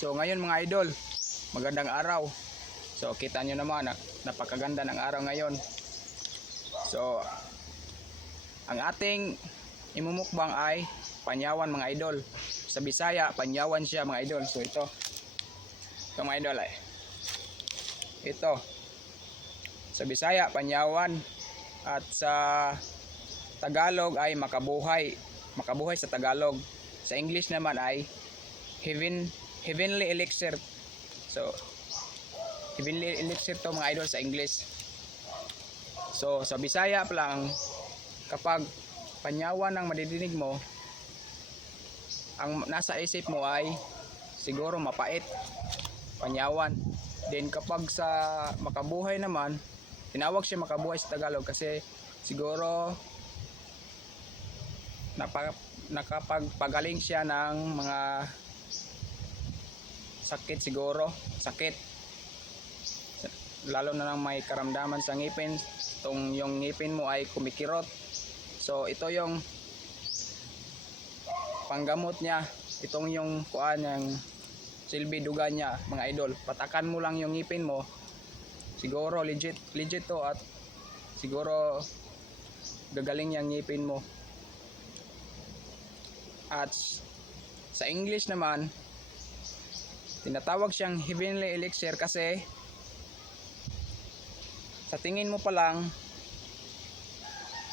So ngayon mga idol, magandang araw. So kita nyo naman, napakaganda ng araw ngayon. So ang ating imumukbang ay panyawan mga idol. Sa Bisaya, panyawan siya mga idol. So ito mga idol ay ito. Sa Bisaya, panyawan. At sa Tagalog ay makabuhay. Makabuhay sa Tagalog. Sa English naman ay heavenly elixir. So heavenly elixir to mga idol sa English. So sa Bisaya pa lang, kapag panyawan ang madidinig mo, ang nasa isip mo ay siguro mapait, panyawan. Then kapag sa makabuhay naman, tinawag siya makabuhay sa Tagalog kasi siguro nakapagpagaling siya ng mga sakit siguro, sakit. Lalo na nang may karamdaman sa ngipin, yung ngipin mo ay kumikirot. So ito yung panggamot niya. Itong yung kuan ng silbi duga niya mga idol. Patakan mo lang yung ngipin mo. Siguro legit to at siguro gagaling yung ngipin mo. At sa English naman, tinatawag siyang heavenly elixir kasi sa tingin mo pa lang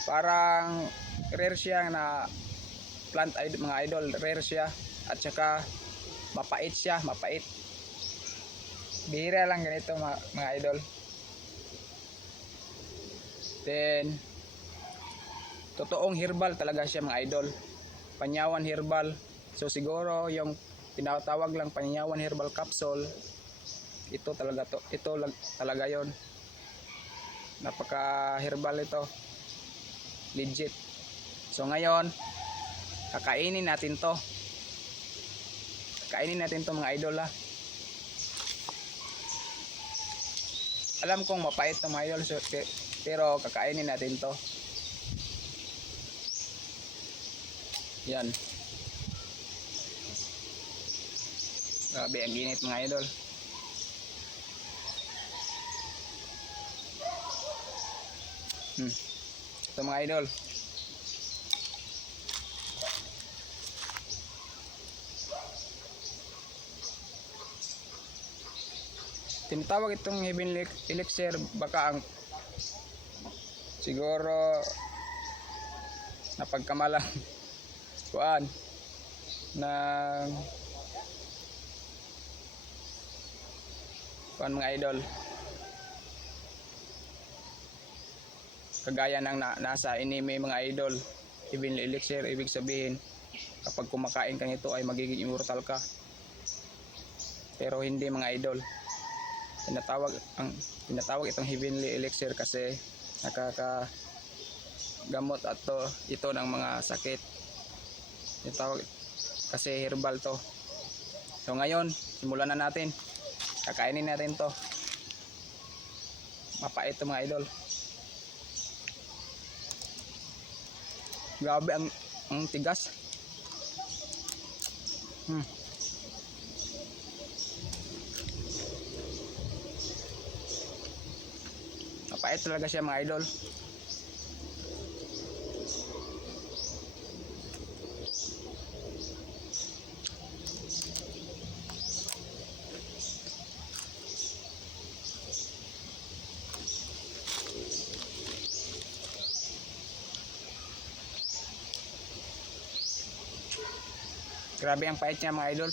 parang rare siya na plant mga idol, rare siya at saka mapait siya, mapait. Bihira lang ganito mga idol. Then totoong herbal talaga siya mga idol. Panyawan herbal. So siguro yung tinatawag lang panyawan herbal capsule, ito talaga yon. Napaka herbal ito, legit. So ngayon kakainin natin to mga idol ha. Alam kong mapait to mga idol, so, pero kakainin natin to. Yan. Grabe ang init mga idol. Ito mga idol. Tinatawag itong heavenly elixir, baka ang siguro napagkamalang kuan ng kuan mga idol, kagaya ng nasa anime mga idol. Heavenly elixir, ibig sabihin kapag kumakain ka nito ay magiging immortal ka, pero hindi mga idol. Tinatawag itong heavenly elixir kasi nakakagamot ito ng mga sakit. Tinatawag kasi herbal to. So ngayon simulan na natin, kakainin natin to. Mapait to mga idol. Grabe ang tigas. Mapait talaga siya mga idol. Grabe ang pait niya mga idol.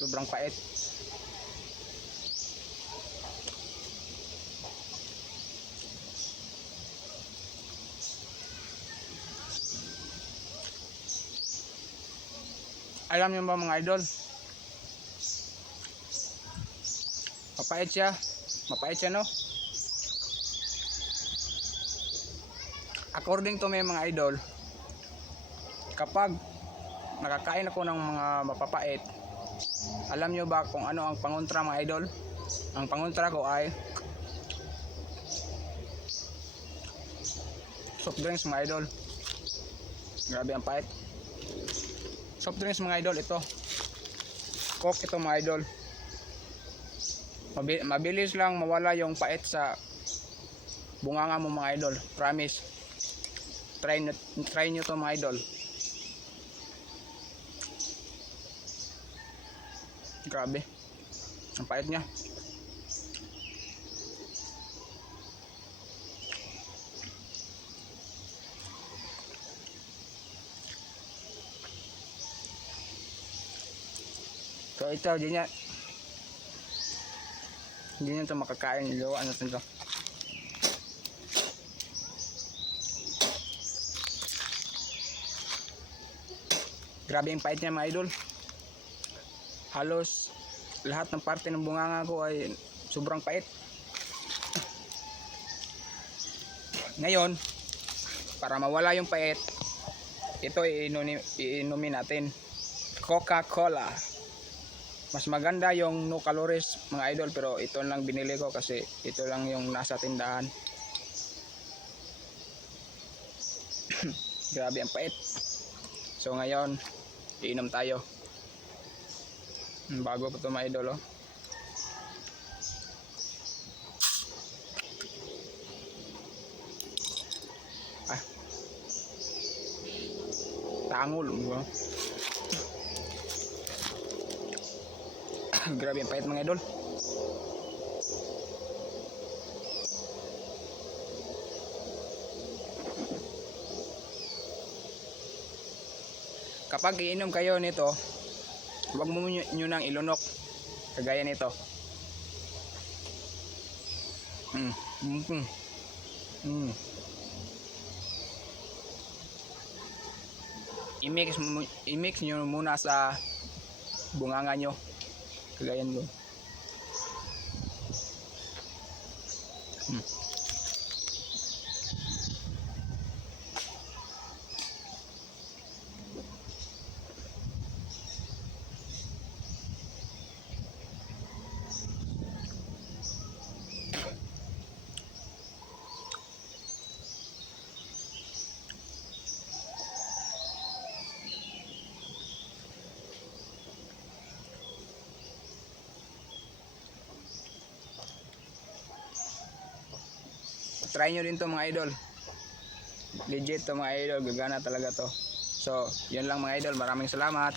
Sobrang pait. Alam niyo ba mga idol? Mapait siya. Mapait siya no? According to me mga idol, kapag nakakain ako ng mga mapapait, alam nyo ba kung ano ang pangontra mga idol? Ang pangontra ko ay soft drinks mga idol. Grabe ang pait. Soft drinks mga idol, ito cook ito mga idol. Mabilis lang mawala yung pait sa bunganga mo mga idol. Promise. Try nyo to mga idol. Grabe. Ang pait niya. So ito, hindi niya ito makakain. Iluwaan natin ito. Grabe yung pait niya mga idol. Halos lahat ng parte ng bunganga ko ay sobrang pait. Ngayon, para mawala yung pait, ito iinumin natin. Coca-Cola. Mas maganda yung no calories mga idol, pero ito lang binili ko kasi ito lang yung nasa tindahan. Grabe ang pait. So ngayon, iinom tayo. Bago pa ito mga idol, oh. Tangol. Grabe ang pait mga idol. Kapag iinom kayo nito, huwag mo nyo nang ilunok. Kagaya nito. I-mix nyo muna sa bunganga nyo. Kagaya nyo. Try nyo din to mga idol. Legit to mga idol. Gagana talaga to. So, yun lang mga idol. Maraming salamat.